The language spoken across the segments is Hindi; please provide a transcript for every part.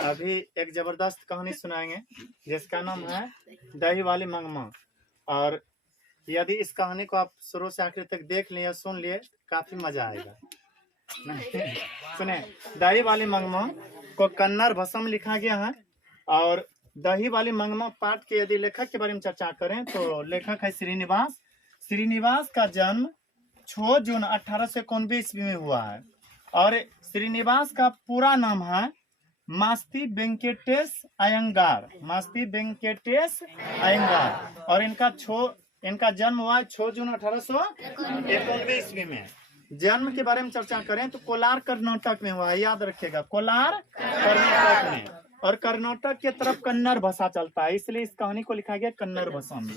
अभी एक जबरदस्त कहानी सुनाएंगे जिसका नाम है दही वाली मंगमा। और यदि इस कहानी को आप शुरू से आखिर तक देख लिए सुन लिए काफी मजा आएगा। सुने, दही वाली मंगमा को कन्नड़ भाषा में लिखा गया है। और दही वाली मंगमा पाठ के यदि लेखक के बारे में चर्चा करें तो लेखक है श्रीनिवास। श्रीनिवास का जन्म 6 जून 1891 ईस्वी में हुआ है। और श्रीनिवास का पूरा नाम है मास्ती वेंकटेश अयंगार। मास्ती वेंकटेश अयंगार। और इनका जन्म हुआ है 6 जून 1891 ईस्वी में। जन्म के बारे में चर्चा करें तो कोलार कर्नाटक में हुआ है, याद रखिएगा, कोलार कर्नाटक में। और कर्नाटक के तरफ कन्नड़ भाषा चलता है, इसलिए इस कहानी को लिखा गया कन्नड़ भाषा में।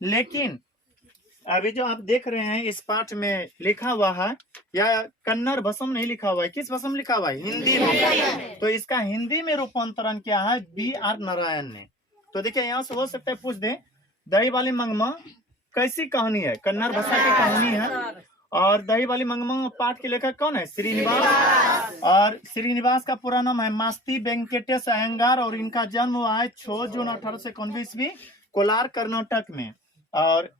लेकिन अभी जो आप देख रहे हैं इस पाठ में लिखा हुआ है या कन्नड़ भाषा में नहीं लिखा हुआ है, किस भाषा में लिखा हुआ है? हिंदी में। तो इसका हिंदी में रूपांतरण किया है B.R. नारायण ने। तो देखिए यहाँ से हो सकता है पूछ दे दही वाली मंगमा कैसी कहानी है, कन्नड़ भाषा की कहानी है। और दही वाली मंगमा पाठ के लेखक कौन है? श्रीनिवास। और श्रीनिवास का पूरा नाम है मास्ती वेंकटेश अयंगार। और इनका जन्म हुआ है 6 जून 1891 ईस्वी कोलार कर्नाटक में। और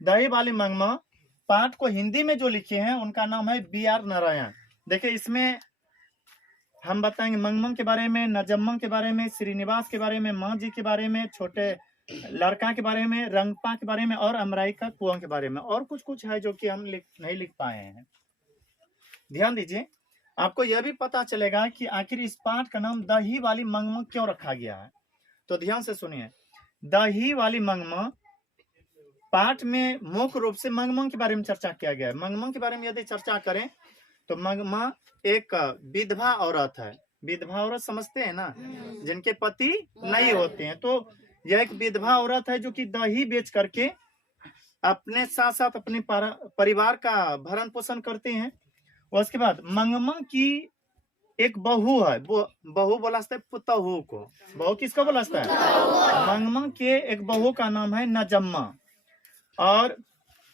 दही वाली मंगमा पाठ को हिंदी में जो लिखे हैं उनका नाम है B.R. नारायण। देखिए इसमें हम बताएंगे मंगमा के बारे में, नजम्मा के बारे में, श्रीनिवास के बारे में, माँ जी के बारे में, छोटे लड़का के बारे में, रंगपा के बारे में और अमराइका कुआं के बारे में। और कुछ है जो कि हम नहीं लिख पाए हैं। ध्यान दीजिए, आपको यह भी पता चलेगा कि आखिर इस पाठ का नाम दही वाली मंगमा क्यों रखा गया है। तो ध्यान से सुनिए, दही वाली मंगमा पाठ में मुख्य रूप से मंगमा के बारे में चर्चा किया गया है। मंगमा के बारे में यदि चर्चा करें तो मंगमा एक विधवा औरत है। विधवा औरत समझते हैं ना, जिनके पति नहीं होते हैं। तो यह एक विधवा औरत है जो कि दही बेच करके अपने साथ साथ अपने परिवार का भरण पोषण करते हैं। उसके बाद मंगमा की एक बहू है, बहू बोलाता है पुतहू को। बहू किसको बोलाता है? मंगमा के एक बहू का नाम है नजम्मा। और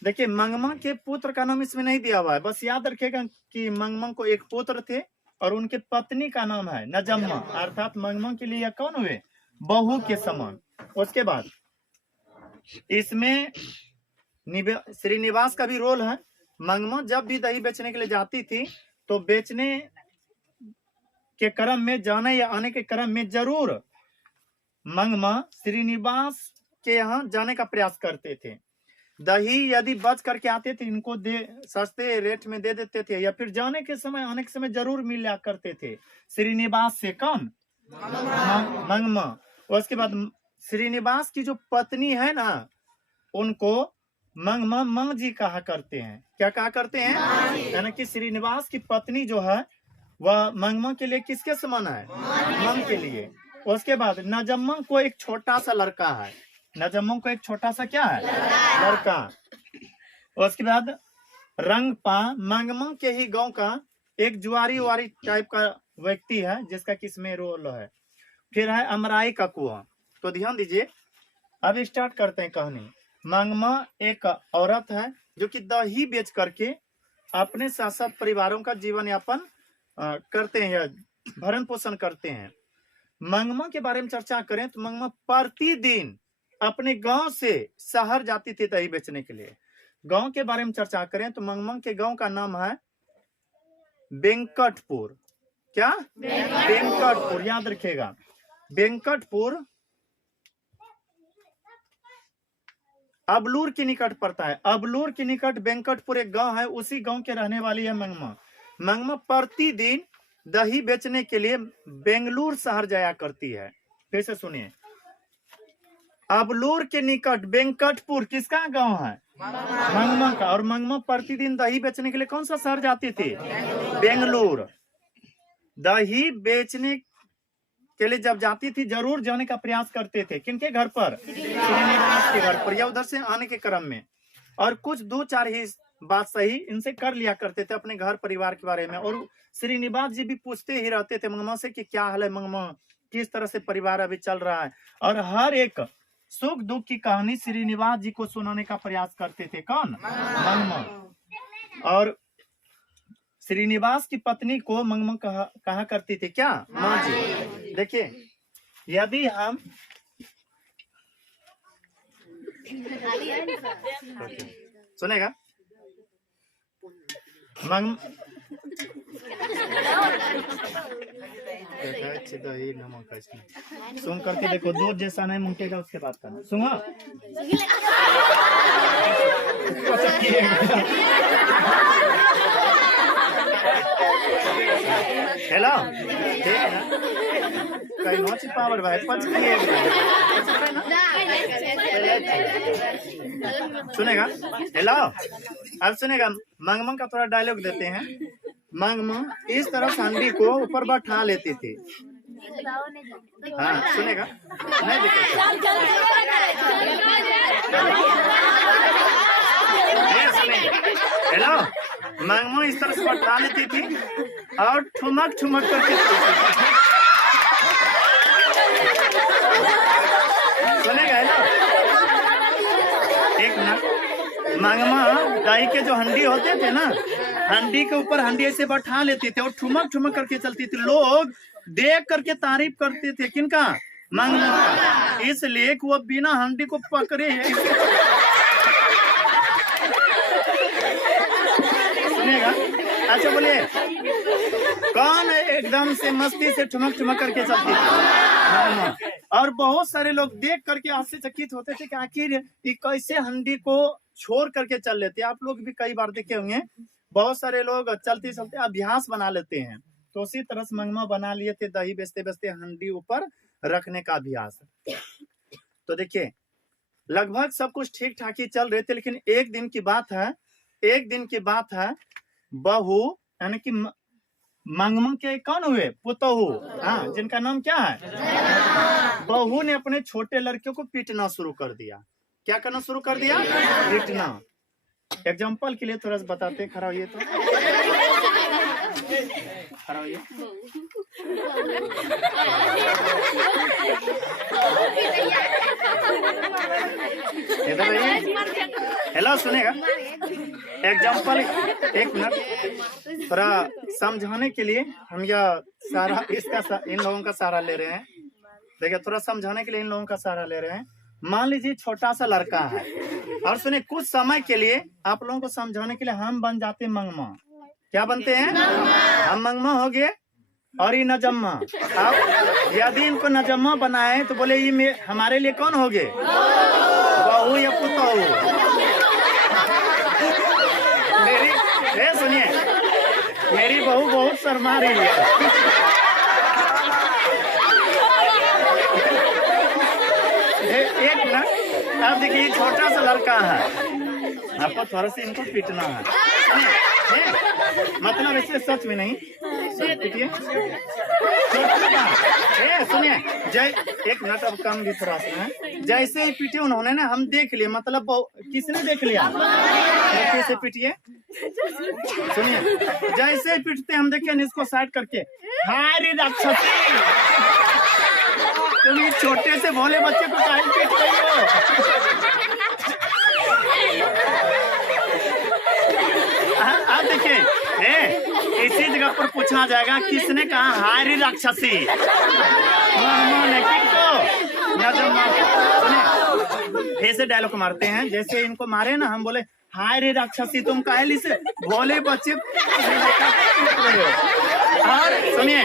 देखिए मंगमा के पुत्र का नाम इसमें नहीं दिया हुआ है, बस याद रखिएगा कि मंगमा को एक पुत्र थे और उनके पत्नी का नाम है नजम्मा। अर्थात मंगमा के लिए कौन हुए? बहू के समान। उसके बाद इसमें श्रीनिवास का भी रोल है। मंगमा जब भी दही बेचने के लिए जाती थी तो बेचने के क्रम में, जाने या आने के क्रम में जरूर मंगमा श्रीनिवास के यहाँ जाने का प्रयास करते थे। दही यदि बच करके आते थे इनको सस्ते रेट में दे देते थे, या फिर जाने के समय आने के समय जरूर मिला करते थे श्रीनिवास से। कौन? मंगमा। उसके बाद श्रीनिवास की जो पत्नी है ना, उनको मंगमा माँ जी कहा करते हैं। क्या कहा करते हैं? यानी कि श्रीनिवास की पत्नी जो है वह मंगमा के लिए किसके समान है? माँ के लिए। उसके बाद नजम्मा को एक छोटा सा लड़का है। नजम्मा को एक छोटा सा क्या है? लड़का। उसके बाद रंगपा मंगमा के ही गांव का एक जुआरी वारी टाइप का व्यक्ति है जिसका किसमें रोल है। फिर है अमराई का कुआं। तो ध्यान दीजिए, अब स्टार्ट करते हैं कहानी। मंगमा एक औरत है जो कि दही बेच करके अपने साथ साथ परिवारों का जीवन यापन करते हैं, भरण पोषण करते हैं। मंगमा के बारे में चर्चा करें तो मंगमा प्रतिदिन अपने गांव से शहर जाती थी दही बेचने के लिए। गांव के बारे में चर्चा करें तो मंगमा के गांव का नाम है वेंकटपुर। क्या? वेंकटपुर, याद रखिएगा। वेंकटपुर अबलूर के निकट पड़ता है। अबलूर के निकट वेंकटपुर एक गांव है, उसी गांव के रहने वाली है मंगमा। मंगमा प्रतिदिन दही बेचने के लिए बेंगलुरु शहर जाया करती है। फिर से सुनिए, अबलूर के निकट वेंकटपुर किसका गांव है? मंगमा का। और मंगमा प्रतिदिन दही बेचने के लिए कौन सा शहर जाती थी? बेंगलुरु। दही बेचने के लिए जब जाती थी जरूर जाने का प्रयास करते थे। किनके घर पर? श्रीनिवास के घर पर, या उधर से आने के क्रम में। और कुछ 2-4 ही बात सही इनसे कर लिया करते थे अपने घर परिवार के बारे में। और श्रीनिवास जी भी पूछते ही रहते थे मंगमा से कि क्या हाल है मंगमा, किस तरह से परिवार अभी चल रहा है। और हर एक सुख दुख की कहानी श्रीनिवास जी को सुनाने का प्रयास करते थे। कौन? मंगमा। और श्रीनिवास की पत्नी को मंगमा कहा करती थी क्या? माँ जी। देखिए, यदि हम सुनेगा मंग दही नमक सुन करके देखो, दूध जैसा नहीं मुंकेगा उसके बाद करना। सुनो हेलो, कहीं नोच पावर भाई पच सुनेगा। हेलो, अब सुनेगा। मंगमंग का थोड़ा डायलॉग देते हैं। मंगमंग इस तरह सांडी को ऊपर बैठा लेती थी। हाँ सुनेगा, नहीं हेलो, मंगमंग इस तरह से बैठा लेती थी और ठुमक ठुमक करके सुनेगा। हेलो, एक मिनट। मंगमा दाई के जो हंडी होते थे ना, हंडी के ऊपर हंडी ऐसे बैठा लेती थी और ठुमक ठुमक करके चलती थी। लोग देख करके तारीफ करते थे। किनका? मंगमा। इसलिए कि वो बिना हंडी को पकड़े है। सुनेगा। अच्छा बोलिए, कौन एकदम से मस्ती से ठुमक ठुमक करके चलती थी? और बहुत सारे लोग देख करके आश्चर्यचकित होते थे कि आखिर ये कैसे हंडी को छोड़ करके चल लेते हैं। आप लोग भी कई बार देखे होंगे, बहुत सारे लोग चलते चलते अभ्यास बना लेते हैं। तो उसी तरह से मंगमा बना लिए थे, दही बेचते बेचते हंडी ऊपर रखने का अभ्यास। तो देखिए, लगभग सब कुछ ठीक ठाक ही चल रहे थे, लेकिन एक दिन की बात है, बहू यानी कि मंगमंग के कौन हुए? पुतहू। हाँ, जिनका नाम क्या है? बहू ने अपने छोटे लड़कियों को पीटना शुरू कर दिया। क्या करना शुरू कर दिया? पीटना। एग्जाम्पल के लिए थोड़ा सा बताते, खड़ा होइए तो खड़ा होइए। इधर आइए। हेलो, सुनेगा। एग्जाम्पल, एक मिनट, थोड़ा समझाने के लिए हम यह सारा इन लोगों का सहारा ले रहे हैं। देखिए, थोड़ा समझाने के लिए इन लोगों का सहारा ले रहे हैं। मान लीजिए छोटा सा लड़का है, और सुनिए, कुछ समय के लिए आप लोगों को समझाने के लिए हम बन जाते हैं मंगमा। क्या बनते हैं? हम मंगमा हो गए और ये नजम्मा। अब यदि इनको नजम्मा बनाए तो बोले ये हमारे लिए कौन हो गए? बहू या पुतहू। सुनिए, मेरी बहू बहुत शर्मा रही है। एक मिनट, अब देखिए, छोटा सा लड़का है, आपको थोड़ा सा इनको पीटना है। मतलब इससे सच में नहीं पीटिए। सुनिए, एक मिनट, अब कम भी थोड़ा सा है। जैसे ही पीटे उन्होंने ना, हम देख लिए, मतलब किसने देख लिया? कैसे पीटिए? सुनिए, जैसे पीटते हम देखे इसको साइड करके, हाय रे राक्षसी, तुम ये छोटे से भोले बच्चे को काहे पीट रही हो? आप देखिए, इसी जगह पर पूछा जाएगा किसने कहा हाय रे राक्षसी? ऐसे डायलॉग मारते हैं, जैसे इनको मारे ना, हम बोले हाय रे राक्षसी, तुम काहे से भोले बच्चे। और सुनिए,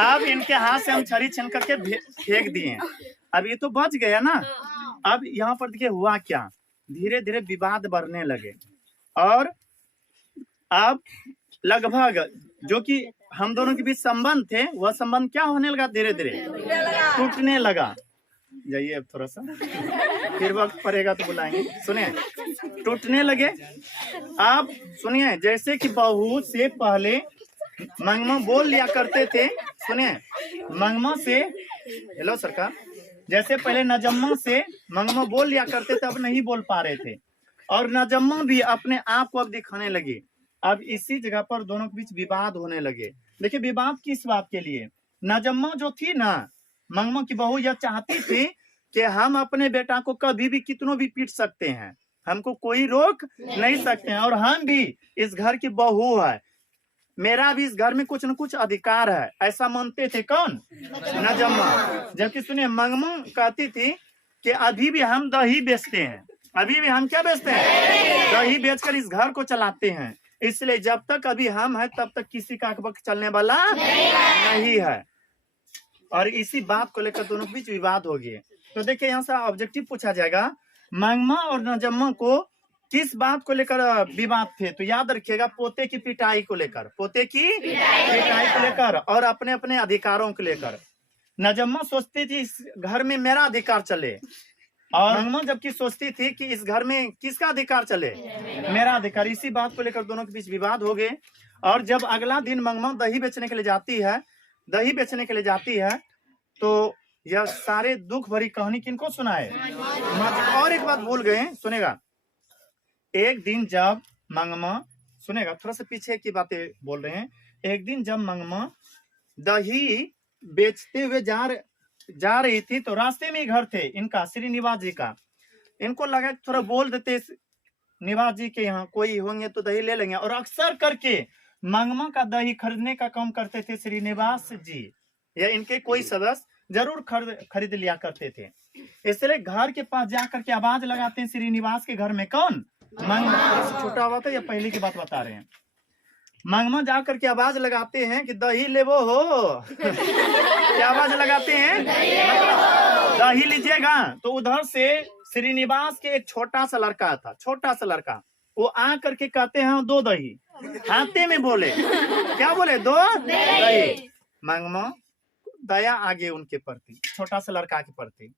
अब इनके हाथ से हम छड़ी छीन करके फेंक दिए। अब ये तो बच गया ना। अब यहाँ पर देखिए हुआ क्या, धीरे धीरे विवाद बढ़ने लगे, और अब लगभग जो कि हम दोनों के बीच संबंध थे, वह संबंध क्या होने लगा? धीरे धीरे टूटने लगा। जाइए अब थोड़ा सा, फिर वक्त पड़ेगा तो बुलाएंगे। सुनिए, टूटने लगे। अब सुनिए, जैसे कि बहू से पहले मंगमा बोल लिया करते थे। सुनिए, मंगमा से, हेलो सरकार, जैसे पहले नजम्मा से मंगमा बोल लिया करते थे, अब नहीं बोल पा रहे थे, और नजम्मा भी अपने आप को अब दिखाने लगी। अब इसी जगह पर दोनों के बीच विवाद होने लगे। देखिए, विवाद किस बात के लिए? नजम्मा जो थी ना, मंगमा की बहू, यह चाहती थी कि हम अपने बेटा को कभी भी कितनों भी पीट सकते हैं, हमको कोई रोक नहीं सकते हैं, और हम भी इस घर की बहू है, मेरा भी इस घर में कुछ न कुछ अधिकार है, ऐसा मानते थे कौन? नजम्मा। जबकि सुनिए मंगमा कहती थी कि अभी भी हम दही बेचते हैं, अभी भी हम क्या बेचते हैं? दही बेचकर इस घर को चलाते हैं। इसलिए जब तक अभी हम हैं तब तक किसी का हक चलने वाला नहीं है। और इसी बात को लेकर दोनों के बीच विवाद हो गए। तो देखिए यहाँ से ऑब्जेक्टिव पूछा जाएगा, मंगमा और नजम्मा को किस बात को लेकर विवाद थे? तो याद रखिएगा पोते की पिटाई को लेकर, पोते की पिटाई को लेकर और अपने अपने अधिकारों को लेकर। नजम्मा सोचती थी इस घर में मेरा अधिकार चले, और मंगमा जबकि सोचती थी कि इस घर में किसका अधिकार चले? मेरा अधिकार। इसी बात को लेकर दोनों के बीच विवाद हो गए। और जब अगला दिन मंगमा दही बेचने के लिए जाती है, दही बेचने के लिए जाती है, तो यह सारे दुख भरी कहानी किनको सुनाए? और एक बात भूल गए, सुनेगा। एक दिन जब मंगमा, सुनेगा थोड़ा सा पीछे की बातें बोल रहे हैं। एक दिन जब मंगमा दही बेचते हुए जा रही थी, तो रास्ते में ही घर थे इनका, श्रीनिवास जी का। इनको लगा थोड़ा बोल देते निवास जी के यहाँ कोई होंगे तो दही ले लेंगे। और अक्सर करके मंगमा का दही खरीदने का काम करते थे श्रीनिवास जी, या इनके कोई सदस्य जरूर खरीद लिया करते थे। इसलिए घर के पास जाकर के आवाज लगाते हैं श्रीनिवास के घर में। कौन? मंगमा। छोटा हुआ था या पहले की बात बता रहे हैं? मंगमा जाकर के आवाज लगाते हैं कि दही ले वो हो। क्या आवाज लगाते हैं? दही लीजिएगा। तो उधर से श्रीनिवास के एक छोटा सा लड़का था, छोटा सा लड़का, वो आ करके कहते हैं 2 दही। हाथे में बोले, क्या बोले? 2 दही। मंगमा दया आगे उनके प्रति, छोटा सा लड़का के प्रति।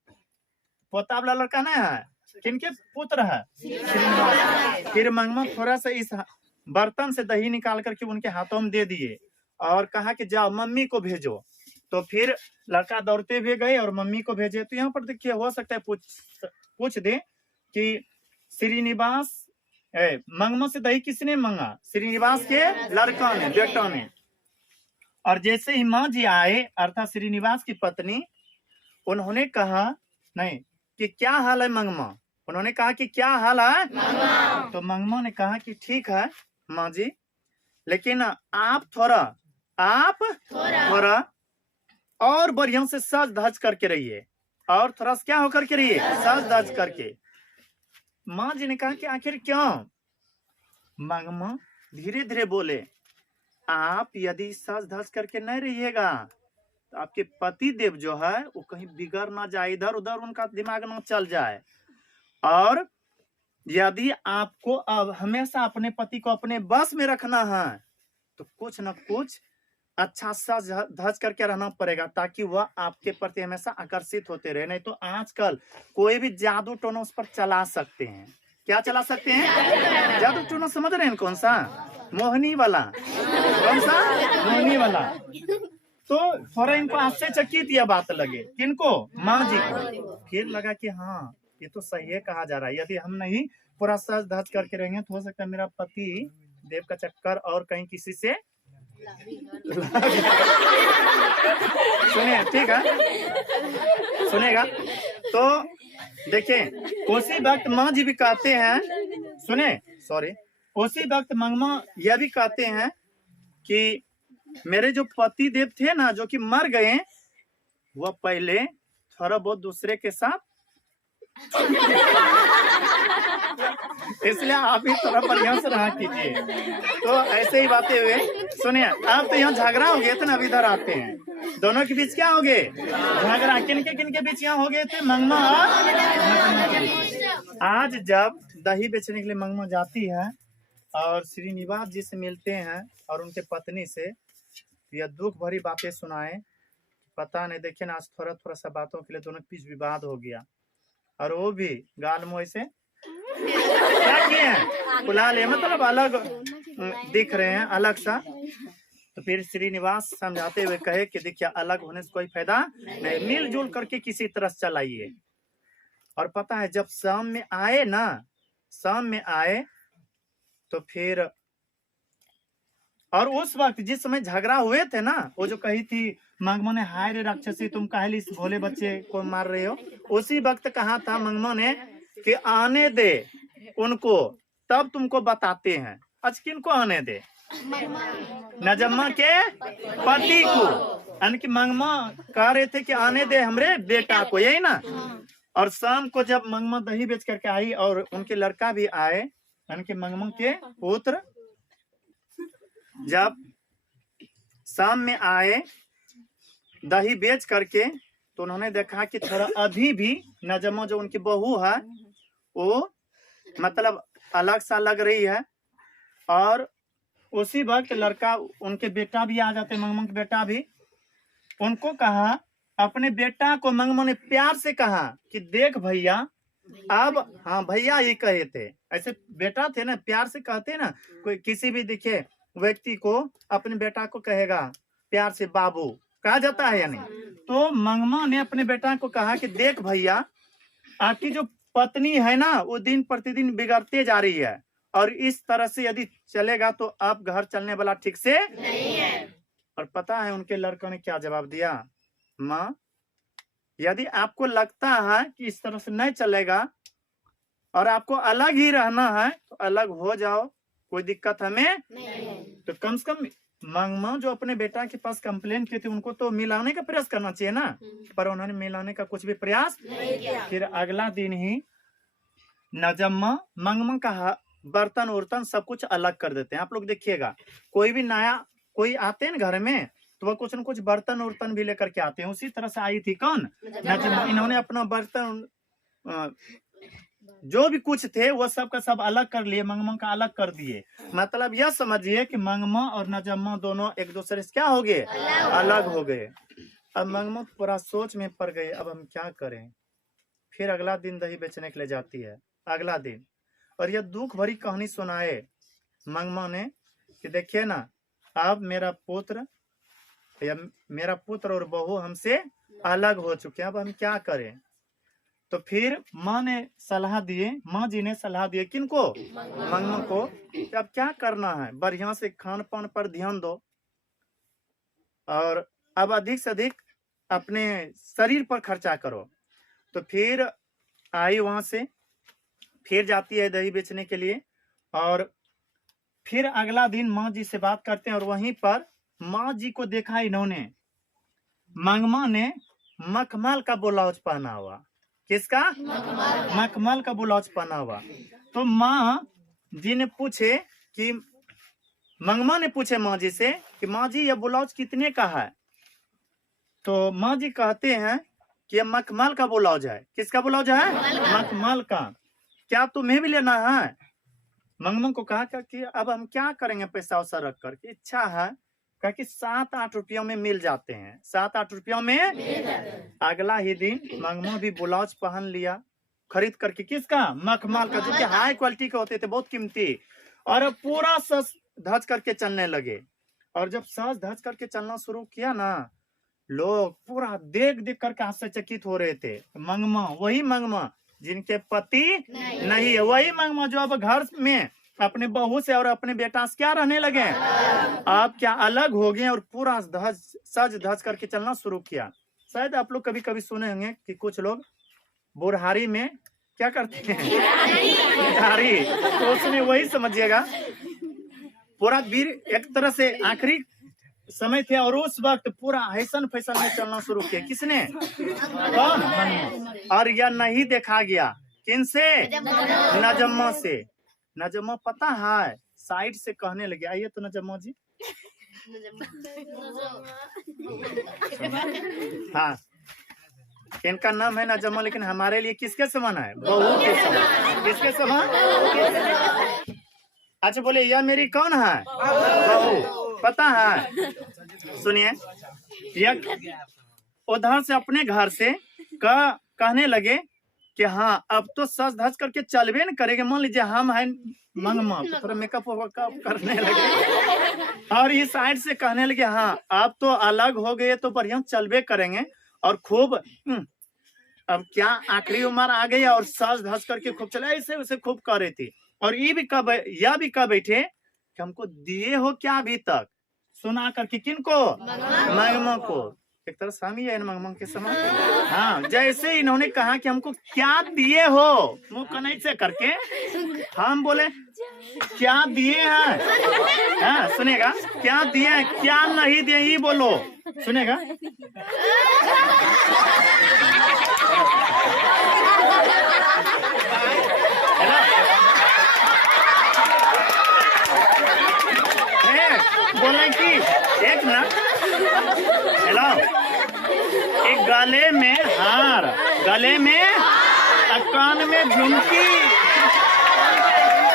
पोता वाला लड़का नहीं है, किनके पुत्र है? श्रीनिवास। फिर मंगमा थोड़ा सा इस बर्तन से दही निकाल करके उनके हाथों में दे दिए और कहा कि जाओ मम्मी को भेजो। तो फिर लड़का दौड़ते हुए गए और मम्मी को भेजे। तो यहाँ पर देखिए हो सकता है पूछ दे कि श्रीनिवास मंगमा से दही किसने मांगा? श्रीनिवास के लड़का ने, बेटा ने। और जैसे ही माँ जी आए अर्थात श्रीनिवास की पत्नी, उन्होंने कहा नहीं कि क्या हाल है मंगमा? उन्होंने कहा कि क्या हाल है? तो मंगमा ने कहा कि ठीक है माँ जी, लेकिन आप थोड़ा और बढ़िया से सज धज करके रहिए, और थोड़ा क्या होकर के रहिए? सज धज करके। माँ जी ने कहा कि आखिर क्यों? मंगमा धीरे धीरे बोले, आप यदि सज धज करके नहीं रहिएगा तो आपके पति देव जो है वो कहीं बिगड़ ना जाए, इधर उधर उनका दिमाग ना चल जाए। और यदि आपको अब हमेशा अपने पति को अपने बस में रखना है तो कुछ न कुछ अच्छा सज धज करके रहना पड़ेगा, ताकि वह आपके प्रति हमेशा आकर्षित होते रहे। नहीं तो आजकल कोई भी जादू टोना उस पर चला सकते हैं। क्या चला सकते हैं? जादू टोना समझ रहे हैं? कौन सा? मोहनी वाला। कौन सा? मोहनी वाला। तो थोड़ा इनको आश्चर्यचकित यह बात लगे, किनको? माँ जी को। फिर लगा कि हाँ ये तो सही है कहा जा रहा है, यदि हम नहीं पूरा सज धज करके रहेंगे तो हो सकता है मेरा पति देव का चक्कर और कहीं किसी से सुनिए, ठीक है, सुनेगा। तो देखिए उसी वक्त माँ जी भी कहते हैं, सुने, सॉरी, उसी वक्त मंगमा यह भी कहते हैं कि मेरे जो पति देव थे ना, जो कि मर गए, वह पहले थोड़ा बहुत दूसरे के साथ इसलिए आप ही थोड़ा बढ़िया से रहा कीजिए। तो ऐसे ही बातें हुए। सुनिए, आप तो यहाँ झगड़ा हो गए थे ना, अभी इधर आते हैं, दोनों के बीच क्या हो गए? झगड़ा। किन के बीच यहाँ हो गए थे? मंगमा और आज जब दही बेचने के लिए मंगमा जाती है और श्रीनिवास जी से मिलते हैं और उनके पत्नी से यह दुख भरी बातें सुनाए, पता नहीं, देखिए ना आज थोड़ा सा बातों के लिए दोनों के बीच विवाद हो गया। और वो भी गाल मुँह से क्या किए हैं? बुला ले, मतलब अलग दिख रहे हैं, अलग सा। तो फिर श्रीनिवास समझाते हुए कहे कि देखिए अलग होने से कोई फायदा नहीं, मिलजुल करके किसी तरह चलाइए। और पता है जब शाम में आए ना, शाम में आए तो फिर, और उस वक्त जिस समय झगड़ा हुए थे ना, वो जो कही थी मंगमा ने, हाय रे राक्षसी तुम काहे इस भोले बच्चे को मार रहे हो, उसी वक्त कहा था मंगमा ने कि आने दे उनको, तब तुमको बताते हैं। आज किनको आने दे? नजम्मा के पति को, यानी कि मंगमा कह रहे थे कि आने दे हमरे बेटा को, यही ना। और शाम को जब मंगमा दही बेच करके आई और उनके लड़का भी आए, यानी कि मंगमा के पुत्र जब शाम में आए दही बेच करके, तो उन्होंने देखा कि थोड़ा अभी भी नजम्मा जो उनकी बहू है वो मतलब अलग सा लग रही है। और उसी वक्त लड़का उनके बेटा भी आ जाते, मंगमा के बेटा भी। उनको कहा, अपने बेटा को मंगमा ने प्यार से कहा कि देख भैया, अब हाँ भैया ये कहे थे, ऐसे बेटा थे ना, प्यार से कहते ना, कोई किसी भी दिखे व्यक्ति को अपने बेटा को कहेगा प्यार से बाबू कहा जाता है या नहीं। तो मंगमा ने अपने बेटा को कहा कि देख भैया, आपकी जो पत्नी है ना वो दिन प्रतिदिन बिगड़ते जा रही है, और इस तरह से यदि चलेगा तो अब घर चलने वाला ठीक से नहीं है। और पता है उनके लड़कों ने क्या जवाब दिया, माँ यदि आपको लगता है कि इस तरह से नहीं चलेगा और आपको अलग ही रहना है तो अलग हो जाओ, कोई दिक्कत हमें नहीं। तो कम से कम मंगमा जो अपने बेटा के पास कंप्लेन की थी उनको तो मिलाने का प्रयास करना चाहिए ना, पर उन्होंने मिलाने का कुछ भी प्रयास नहीं किया। फिर अगला दिन ही नजम्मा मंगमा का बर्तन उर्तन सब कुछ अलग कर देते हैं। आप लोग देखिएगा, कोई भी नया कोई आते हैं घर में तो वह कुछ न कुछ बर्तन उर्तन भी लेकर के आते हैं। उसी तरह से आई थी कौन, नजम्मा। इन्होंने अपना बर्तन जो भी कुछ थे वो सब का सब अलग कर लिए, मंगमा का अलग कर दिए। मतलब यह समझिए कि मंगमा और नजम्मा दोनों एक दूसरे से क्या हो गए, अलग हो गए। अब मंगमा पूरा सोच में पड़ गए, अब हम क्या करें। फिर अगला दिन दही बेचने के लिए जाती है, अगला दिन, और यह दुख भरी कहानी सुनाए मंगमा ने कि देखिए ना, अब मेरा पुत्र और बहू हमसे अलग हो चुके हैं, अब हम क्या करें। तो फिर माँ जी ने सलाह दिए किनको, मंगमा को, अब क्या करना है, बढ़िया से खान पान पर ध्यान दो और अब अधिक से अधिक अपने शरीर पर खर्चा करो। तो फिर आई वहां से, फिर जाती है दही बेचने के लिए, और फिर अगला दिन माँ जी से बात करते हैं, और वहीं पर माँ जी को देखा इन्होंने, मंगमा ने मखमल का ब्लाउज पहना हुआ। किसका, मखमल का ब्लाउज पहना हुआ। तो माँ जी ने पूछे कि मंगमा ने पूछे माँ जी से कि माँ जी यह ब्लाउज कितने का है। तो माँ जी कहते हैं कि यह मखमल का ब्लाउज है। किसका ब्लाउज है, मखमल का। क्या तुम्हें भी लेना है। मंगमा को कहा कि अब हम क्या करेंगे, पैसा वैसा रख कर, इच्छा है कहा कि 7-8 रुपयों में मिल जाते हैं, 7-8 रुपयों में। अगला ही दिन मंगमा भी ब्लाउज पहन लिया खरीद करके। किसका, मखमल का, जो कि हाई क्वालिटी के होते थे, बहुत कीमती। और अब पूरा सज धज करके चलने लगे। और जब सज धज करके चलना शुरू किया ना, लोग पूरा देख देख करके आश्चर्यचकित हो रहे थे। मंगमा, वही मंगमा जिनके पति नहीं है, वही मंगमा जो अब घर में अपने बहू से और अपने बेटा से क्या रहने लगे, आप क्या अलग हो गए और पूरा सज धज करके चलना शुरू किया। शायद आप लोग कभी कभी सुने होंगे कि कुछ लोग बुढ़ारी में क्या करते हैं, बुढ़ारी, तो उसमें वही समझिएगा। पूरा वीर एक तरह से आखिरी समय थे और उस वक्त पूरा हैसन फैशन में चलना शुरू किया। किसने, कौन, और यह नहीं देखा गया किनसे, नजम्मा से। नजम्मा पता है साइड से कहने लगे, आइए तो नजम्मा जी, हाँ इनका नाम है नजम्मा, लेकिन हमारे लिए किसके समान है, बहू के समान। किसके समान, अच्छा बोले यह मेरी कौन है, बहू। पता है, सुनिए, यह उधर से अपने घर से कहने लगे कि हाँ अब तो सज धज करके चलबे न करेंगे। मान लीजिए हम है मंगमा, तो थोड़ा मेकअप करने लगे, और इस साइड से कहने लगे हाँ अब तो अलग हो गए तो बढ़िया चलबे करेंगे और खूब अब क्या आखिरी उम्र आ गई और सज धज करके खूब चले, ऐसे उसे खूब कर रही थी। और ये भी कह बैठे कि हमको दिए हो क्या अभी तक, सुना करके किनको, मंगमा को। एक तरह स्वामी है मंगमंग के समान। हाँ, जैसे इन्होंने कहा कि हमको क्या दिए हो, मुंह कनई से करके हम बोले क्या दिए हैं। हाँ, सुनेगा, क्या दिए हैं, क्या नहीं दिए, ये बोलो, सुनेगा। बोले कि एक ना, हेलो, एक गले में हार, गले में, कान में झुमकी,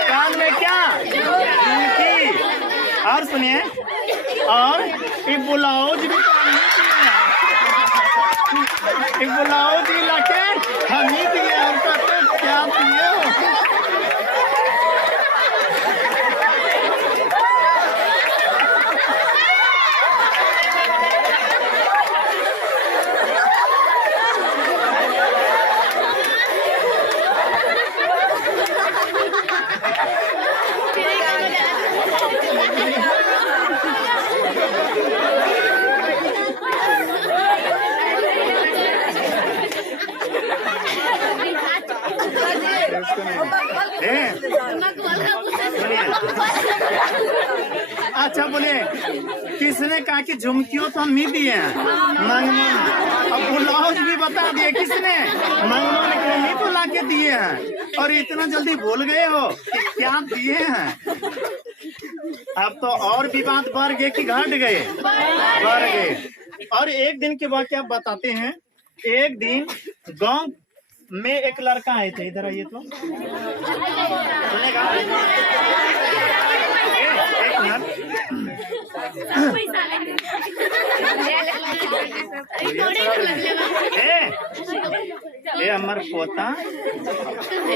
कान में क्या झुमकी, और सुनिए, और एक ब्लाउज भी, एक ब्लाउज भी लाके हम ही दिए, और कहते क्या दिए हो। अच्छा बोलिए, किसने कहा कि झुमकियों तो हम ही दिए हैं, मंगमंग। अब ब्लाउज भी बता दिए किसने, मंगमंग ने हम ही तो लाके दिए हैं, और इतना जल्दी भूल गए हो कि क्या दिए हैं। अब तो और भी बात बढ़ गए कि घट गए, बढ़ गए। और एक दिन के बाद क्या बताते हैं, एक दिन गांव में एक लड़का आए थे, इधर आइए तो सुनेगा, एक मिनट, ए अमर पोता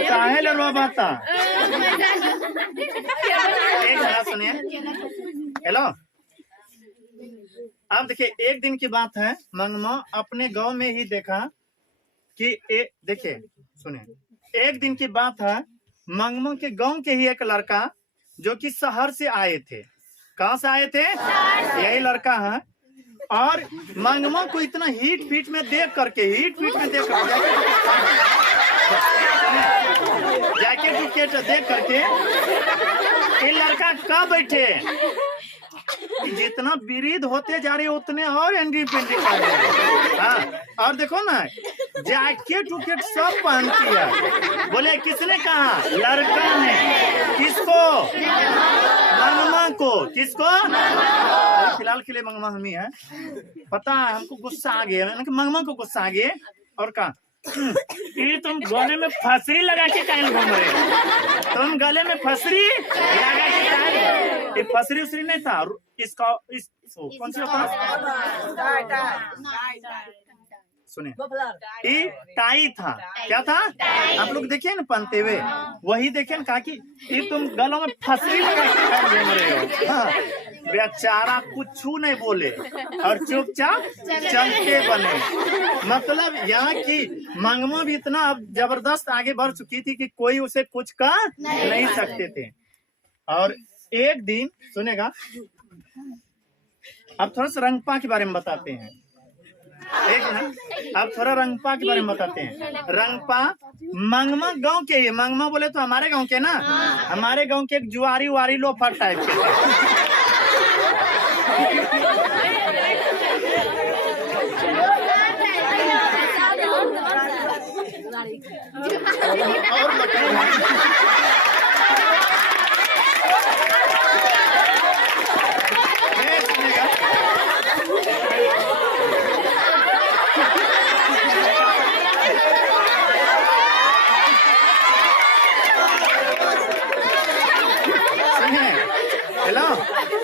काहे लड़वा बाता, एक मिनट सुनिए, हेलो। अब देखिए, एक दिन की बात है, मंगमा अपने गांव में ही देखा कि देखिए सुनिए, एक दिन की बात है, मंगमा के गांव के ही एक लड़का जो कि शहर से आए थे। कहाँ से आए थे? यही लड़का है। और मंगमा को इतना हीट फीट में देख करके, जैकेट विकेट देख करके ये लड़का कहाँ बैठे, जितना विरीद होते जा रहे उतने और एंडी पेंडी कर रहे। हाँ, और देखो ना, जैकेट उकेट सब पहनती है। बोले किसने कहा? लड़का ने। किसको? मंगमा को। किसको? फिलहाल के लिए मंगमा हम ही है। पता है हमको गुस्सा आ गया, मंगमा को गुस्सा आ गया। और कहा ये तुम गले में फसरी लगा के काहे घूम रहे हो? तुम गले में फसरी लगा के काहे? ये फसरी उसरी नहीं था, इसका कौन सी होता सुने, ये टाई था। क्या था? आप लोग देखिए ना पहनते हुए, वही देखिए ना, कहा कि ये तुम गलों में फसरी लगा के घूम रहे हो। हाँ, बेचारा कुछ नहीं बोले और चुपचाप चलते बने। मतलब यहाँ की मंगमा भी इतना अब जबरदस्त आगे बढ़ चुकी थी कि कोई उसे कुछ कर नहीं सकते थे। और एक दिन सुनेगा, अब थोड़ा सा रंगपा के बारे में बताते हैं। एक ना, अब थोड़ा रंगपा के बारे में बताते हैं। रंगपा मंगमा गांव के ही, मंगमा बोले तो हमारे गांव के ना, हमारे गांव के एक जुआरी वारी लोफर टाइप के।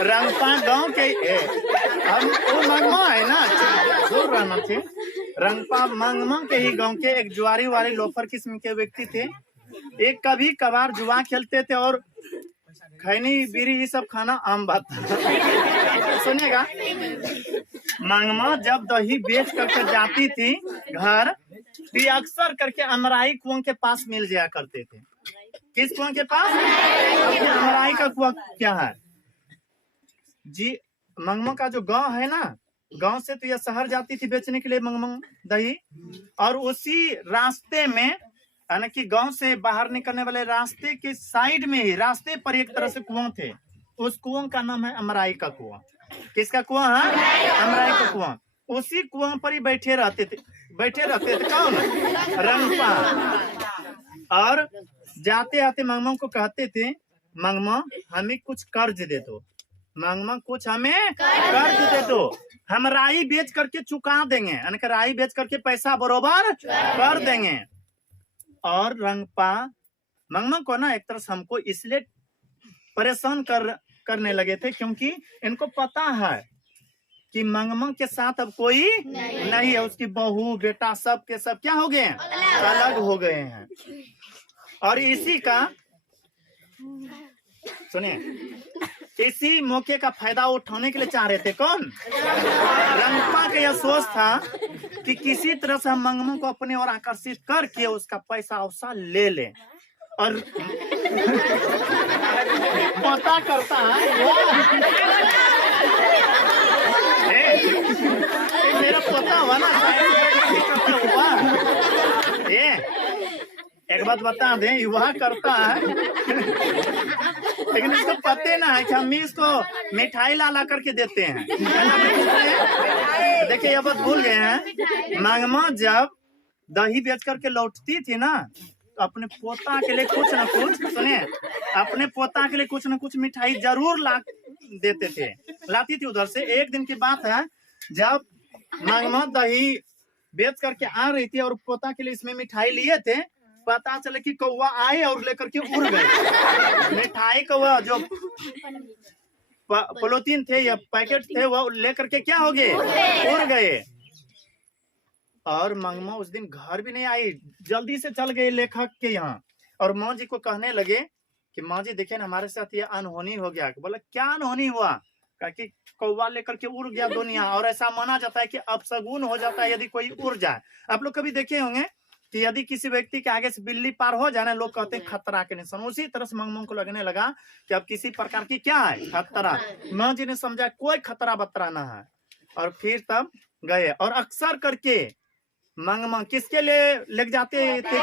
रंगपा गांव के हम वो मंगमा है ना, दूर रहना थे। रंगपा मंगमा के ही गांव के एक जुआरी वाली लोफर किस्म के व्यक्ति थे। एक कभी कभार जुआ खेलते थे और खैनी बीड़ी ये सब खाना आम बात था। सुनेगा, मंगमा जब दही बेच करके जाती थी घर, तो अक्सर करके अमराई कुआं के पास मिल जाया करते थे। किस कुआं के पास? अमराई का कुआं क्या है जी? मंगमा का जो गांव है ना, गांव से तो यह शहर जाती थी बेचने के लिए मंगमंग दही, और उसी रास्ते में यानी कि गांव से बाहर निकलने वाले रास्ते के साइड में ही, रास्ते पर एक तरह से कुआं थे। उस कुआं का नाम है अमराई का कुआं। किसका कुआं है? अमराई का कुआं। उसी कुआं पर ही बैठे रहते थे कौन? रंगपा। और जाते आते मंगमंग को कहते थे, मंगमंग हमें कुछ कर्ज दे दो, मंगमंग कुछ हमें कर्ज दे दो, हम राई बेच करके चुका देंगे, यानी कि राई बेच करके पैसा बरोबर कर देंगे। और रंगपा मंगमंग को ना एक तरह से हमको इसलिए परेशान करने लगे थे क्योंकि इनको पता है कि मंगमंग के साथ अब कोई नहीं है। उसकी बहू बेटा सब के सब क्या हो गए हैं? अलग हो गए हैं। और इसी का सुनिए, इसी मौके का फायदा उठाने के लिए चाह रहे थे कौन? रंगपा का यह सोच था कि किसी तरह से हम मंगमंग को अपने ओर आकर्षित करके उसका पैसा उसा ले लें। और पता करता है मेरा पता हुआ ना हुआ। एक बात बता दें, युवा करता है लेकिन इसको पते ना है कि हम इसको मिठाई ला करके देते हैं। देखिए ये बात भूल गए हैं। मंगमा जब दही बेच करके लौटती थी ना, तो अपने पोता के लिए कुछ न कुछ, सुनिए, अपने पोता के लिए कुछ न कुछ मिठाई जरूर लाती थी उधर से। एक दिन की बात है, जब मंगमा दही बेच करके आ रही थी और पोता के लिए इसमें मिठाई लिए थे, पता चले कि कौवा आए और लेकर के उड़ गए। मिठाई कौवा जो पॉलिथीन थे या पैकेट थे वो लेकर के क्या हो गए? उड़ गए। और मंगमा उस दिन घर भी नहीं आई, जल्दी से चल गए लेखक के यहाँ। और माँ जी को कहने लगे कि माँ जी देखिए ना हमारे साथ ये अनहोनी हो गया। बोला क्या अनहोनी हुआ? कहा कि कौवा लेकर के उड़ गया दुनिया, और ऐसा माना जाता है कि अपशगुन हो जाता है यदि कोई उड़ जाए। आप लोग कभी देखे होंगे कि यदि किसी व्यक्ति के आगे से बिल्ली पार हो जाए ना, लोग कहते हैं खतरा के निशान। उसी तरह से मंगमंग को लगने लगा कि अब किसी प्रकार की क्या है? खतरा। माँ जी ने समझा कोई खतरा बतरा ना है, और फिर तब गए। और अक्सर करके मंगमंग किसके लिए लेके जाते थे?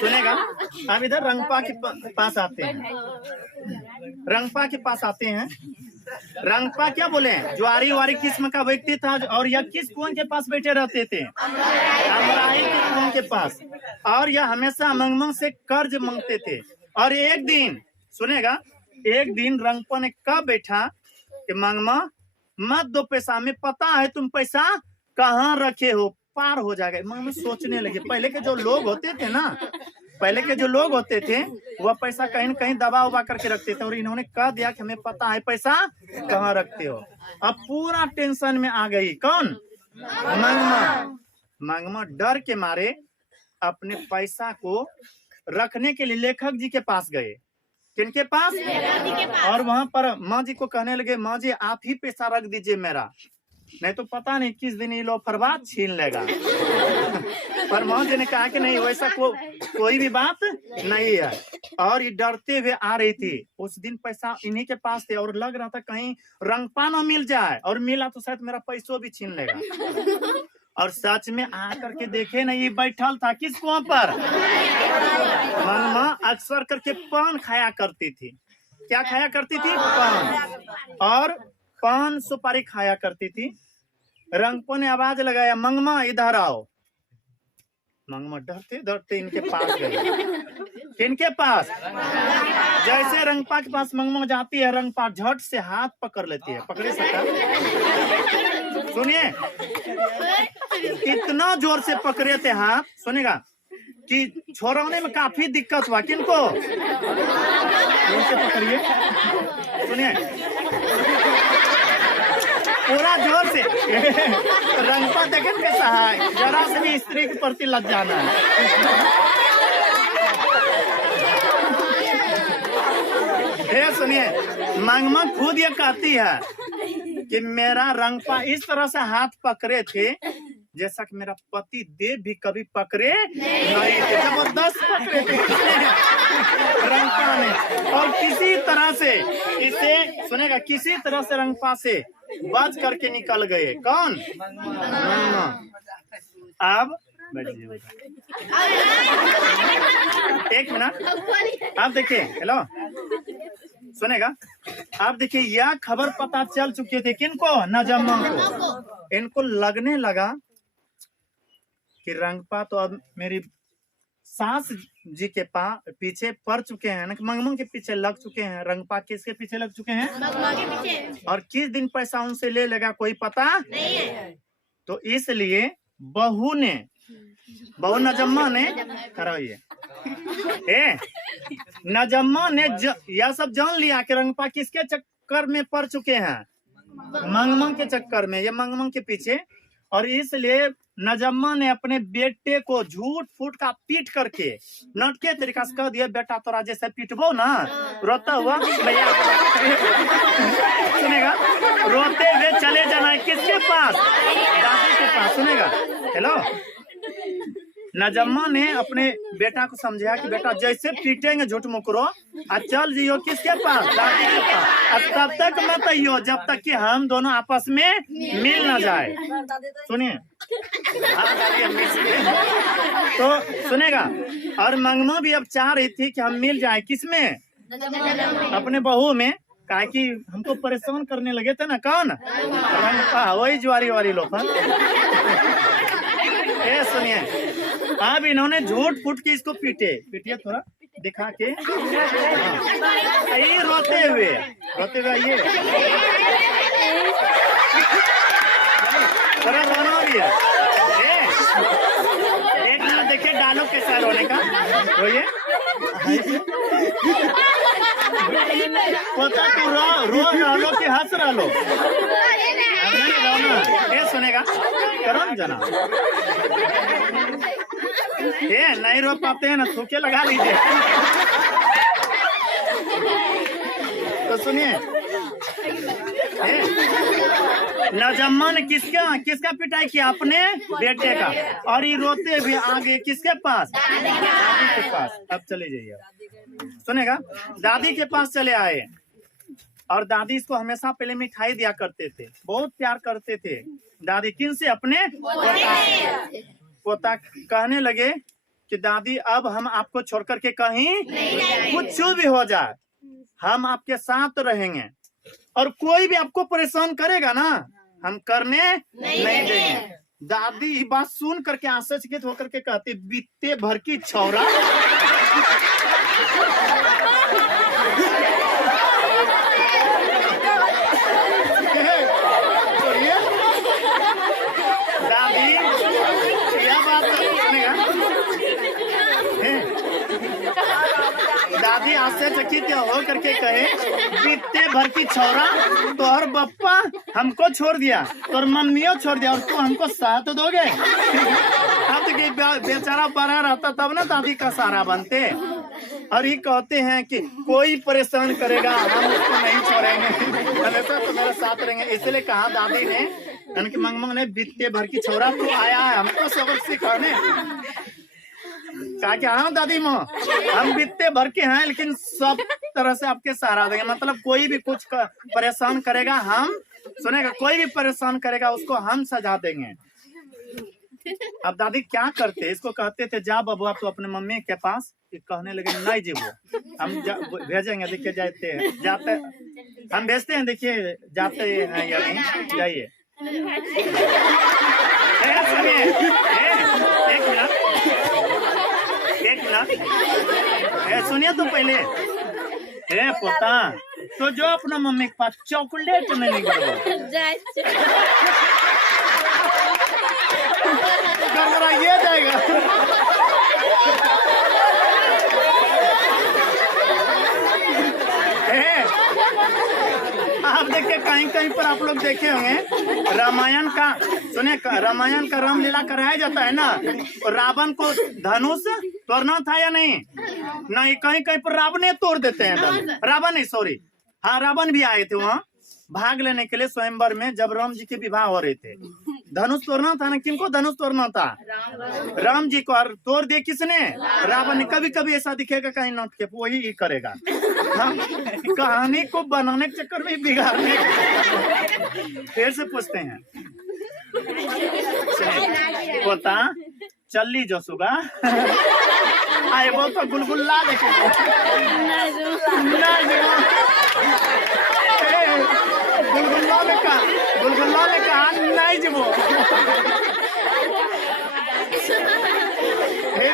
सुनेगा, अब इधर रंगपा के पास आते हैं। रंगपा के पास आते हैं। रंगपा क्या बोले? ज्वारी वारी किस्म का व्यक्ति था, और यह किस कुआं के पास बैठे रहते थे? अमराई के कुआं के पास। और यह हमेशा मंगमंग से कर्ज मांगते थे। और एक दिन सुनेगा, एक दिन रंगपा ने कब बैठा कि मंगमा मत दो पैसा, हमें पता है तुम पैसा कहाँ रखे हो, पार हो जाएगा। मंगमा सोचने लगे, पहले के जो लोग होते थे वह पैसा कहीं न कहीं दबा उबा करके रखते थे, और इन्होंने कह दिया कि हमें पता है पैसा कहाँ रखते हो। अब पूरा टेंशन में आ गई कौन? मंगमा डर के मारे अपने पैसा को रखने के लिए लेखक जी के पास गए। किनके पास? और वहां पर माँ जी को कहने लगे, माँ जी आप ही पैसा रख दीजिए मेरा, नहीं तो पता नहीं किस दिन ये लोफरबाज छीन लेगा। पर माँ जी ने कहा कि नहीं, वैसा कोई भी बात नहीं है। और ये डरते हुए आ रही थी। उस दिन पैसा इन्हीं के पास थे, और लग रहा था कहीं रंगपा ना मिल जाए, और मिला तो शायद मेरा पैसों भी छीन लेगा। और सच में आकर के देखे नहीं, बैठल था किस कुआं पर? मंगमा अक्सर करके पान खाया करती थी। क्या खाया करती थी? पान। और पान सुपारी खाया करती थी। रंगपा ने आवाज लगाया, मंगमा इधर आओ। मंगमा डरते डरते इनके पास गई। किनके पास? जैसे रंगपा के पास मंगमा जाती है, रंगपा झट से हाथ पकड़ लेती है। पकड़े सकता, सुनिए, इतना जोर से पकड़े थे हाथ, सुनेगा, कि छोड़ाने में काफी दिक्कत हुआ। किनको? जोर से पकड़िए, सुनिए, पूरा जोर से। रंगपा देखे कैसा है, जरा से भी स्त्री के प्रति लग जाना है। सुनिए, मंगमा खुद ये कहती है कि मेरा रंगपा इस तरह से हाथ पकड़े थे जैसा कि मेरा पति देव भी कभी पकड़े नहीं थे, जबरदस्त पकड़े थे रंगपा ने। और किसी तरह से इसे सुनेगा, किसी तरह से रंगपा से बच करके निकल गए। कौन? मंगमा। अब एक मिनट, आप देखिए, हेलो सुनेगा, आप देखिए, यह खबर पता चल चुके थे किनको? नजम्मा को। इनको लगने लगा कि रंगपा तो अब मेरी सास जी के पीछे पड़ चुके हैं, मंगमा के पीछे लग चुके हैं। रंगपा किसके पीछे लग चुके हैं? मंगमा के पीछे। और किस दिन पैसा उनसे ले लेगा कोई पता नहीं है। तो इसलिए बहू नजम्मा ने कराइए, नजम्मा ने यह सब जान लिया कि रंगपा किसके चक्कर में पड़ चुके हैं? मंगमा के चक्कर में, ये मंगमा के पीछे। और इसलिए नजम्मा ने अपने बेटे को झूठ फूट का पीट करके नटके तरीका से कह दिया, बेटा तोरा जैसे पीटबो ना, रोता हुआ भैया सुनेगा, रोते हुए चले जाना है किसके पास? दादी के पास। सुनेगा, हेलो, नजम्मा ने अपने बेटा को समझाया कि बेटा जैसे पीटेंगे झूठ मुकरो, चल जियो किसके पास? दादी के पास। तब तक मत आइयो जब तक कि हम दोनों आपस में मिल ना जाए। सुनिए, तो सुनेगा, और मंगमा भी अब चाह रही थी कि हम मिल जाए किसमें? अपने बहू में। कहा कि हमको परेशान करने लगे थे ना, कौन? वही ज्वारी वाली लोग। सुनिए, अब इन्होंने झूठ फूट के इसको पीटिए थोड़ा दिखा के, ये रोते हुए ये थोड़ा रोना भी है। एक मिनट देखिए डायलॉग कैसा है रोने का। रोइए, पता तो रो कि हंस रहा लो, नहीं रोना। ये सुनेगा, करो जना, ये नहीं रो पाते हैं ना, थूके लगा लीजिए। तो सुनिए, नजम्मा ने किसका पिटाई किया? अपने बेटे का। और ये रोते हुए आगे किसके पास? दादी के पास। अब चले जाइए, सुनेगा, दादी के पास चले आए। और दादी इसको हमेशा पहले मिठाई दिया करते थे, बहुत प्यार करते थे दादी। किन से? अपने पोता। कहने लगे कि दादी अब हम आपको छोड़ करके कहीं कुछ भी हो जाए हम आपके साथ रहेंगे, और कोई भी आपको परेशान करेगा ना, हम करने नहीं देंगे। दादी ये बात सुन करके आश्चर्यचकित होकर के कहती, बीते भर की छौरा। दादी यह बात दादी आश्चर्यचकित हो करके कहे, बीते भर की छौरा, तो और बप्पा हमको छोड़ दिया, तो मम्मियों छोड़ दिया, और तू हमको साथ दोगे? अब तो बेचारा बना रहता तब ना दादी का सहारा बनते। और ये कहते हैं कि कोई परेशान करेगा हम उसको नहीं छोड़ेंगे, हमेशा तो मेरे साथ रहेंगे। इसलिए कहा दादी ने, यानी कि मंगमा ने, बीते भर की छौरा तू आया है हमको सबक सिखाने। कहा कि हाँ दादी माँ, हम बीते भर के हैं, लेकिन सब तरह से आपके सहारा देंगे। मतलब कोई भी कुछ परेशान करेगा हम, सुनेगा, कोई भी परेशान करेगा उसको हम सजा देंगे। अब दादी क्या करते, इसको कहते थे जा बबुआ तो अपने मम्मी के पास। कहने लगे नहीं जी वो हम भेजेंगे, देखिए जाते हम भेजते हैं, देखिए जाते हैं या नहीं, जाइए। एक मिनट सुनिए तुम पहले। पोता तो जो अपना मम्मी के पास चॉकलेट नहीं गड़बड़ाइए जाएगा। आप देखिए कहीं पर आप लोग देखे होंगे रामायण का, सुने रामायण का रामलीला कराया जाता है ना, रावण को धनुष तोड़ना था या नहीं? नहीं, कहीं पर रावण तोड़ देते हैं। रावण नहीं, सॉरी, हाँ रावण भी आए थे वहाँ भाग लेने के लिए स्वयंवर में, जब राम जी के विवाह हो रहे थे। धनुष तोड़ना था ना, किनको धनुष तोड़ना था? राम जी को। और तोड़ दिए किसने? रावण ने। कभी कभी ऐसा दिखेगा कहीं नोट के वही ही करेगा। हाँ, कहानी को बनाने के चक्कर में बिगाड़ने। फिर से पूछते हैं, पोता चली जो सुबह आए वो तो गुलगुल्ला लेके गुलगुल्ला में कहा नहीं जबो।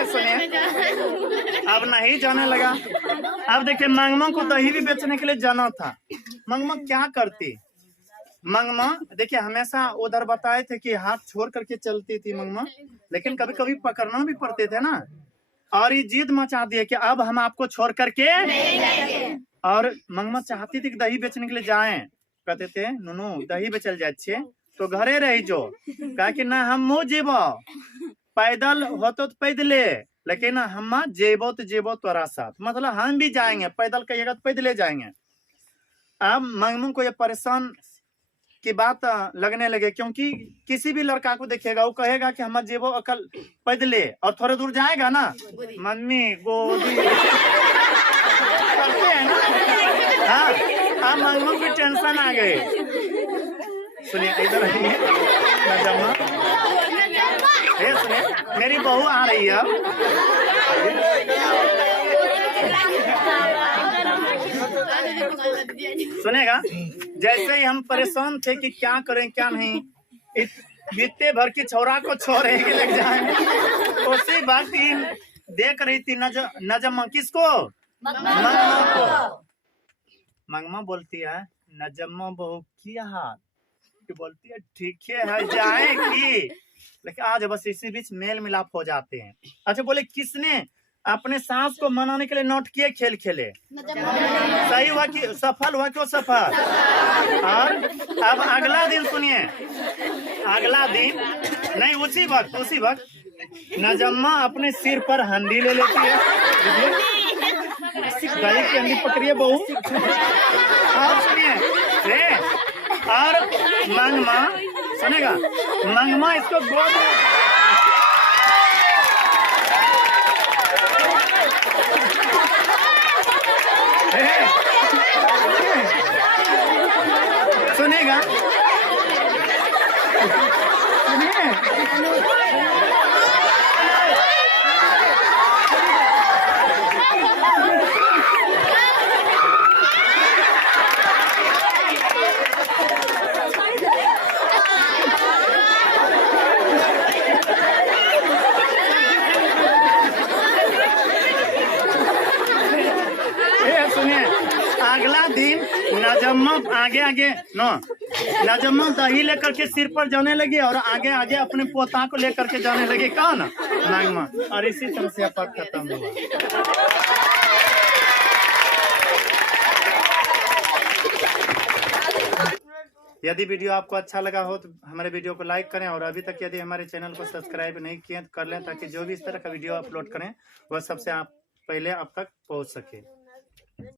सुनिए, अब नहीं जाने लगा। अब देखिए, मंगमा को दही भी बेचने के लिए जाना था। मंगमा क्या करती? मंगमा देखिए हमेशा उधर बताए थे कि हाथ छोड़ करके चलती थी मंगमा, लेकिन कभी कभी पकड़ना भी पड़ते थे ना। और ये जिद मचा दिए कि अब हम आपको छोड़ करके और मंगमा चाहती थी कि दही बेचने के लिए जाएं। कहते थे नुनू दही बेचल जाए तो घरे रही जो, कहा कि ना हम मुँह जीवो, पैदल होतो तो पैदले, लेकिन हम जेबो तो जेबो तोरा साथ, मतलब हम भी जाएंगे, पैदल कहिएगा तो पैदले जाएंगे। अब मंगमू को ये परेशान की बात लगने लगे, क्योंकि किसी भी लड़का को देखेगा वो कहेगा कि हम जेबो अकल पैदले, और थोड़े दूर जाएगा ना मम्मी गोदी करते हैं ना। हाँ, अब मंगमू की टेंशन आ गई। सुनिए इधर नजम्मा, सुनिए मेरी बहू आ रही है। सुनेगा, जैसे ही हम परेशान थे कि क्या करें क्या नहीं, इतने भर की छोरा को छोड़े के लग जाए, उसी बात ही देख रही थी नजम्मा। किसको? मंगमा को। मंगमा बोलती है नजम्मा बहू की हाथ, बोलती है ठीक है जाए की, लेकिन आज बस इसी बीच मेल मिलाप हो जाते हैं। अच्छा बोले किसने अपने सास को मनाने के लिए नोट किए खेल खेले? सही हुआ कि सफल हुआ क्यों? सफल। और अब अगला दिन सुनिए, अगला दिन नहीं उसी वक्त नजम्मा अपने सिर पर हंडी ले लेती है। गाय की हंडी पकड़िए बहू। और सुनिए, और मंगमा सुनेगा, मंगमा इसको गोद सुनेगा, अगला दिन नजम्मा नजम्मा दही लेकर के सिर पर जाने लगी और आगे आगे अपने पोता को लेकर के जाने लगी। कौन? मंगमा। और इसी तरह से पाठ खत्म हुआ। यदि वीडियो आपको अच्छा लगा हो तो हमारे वीडियो को लाइक करें, और अभी तक यदि हमारे चैनल को सब्सक्राइब नहीं किए तो कर लें, ताकि जो भी इस तरह का वीडियो अपलोड करें वह सबसे आप पहले आप तक पहुंच सके।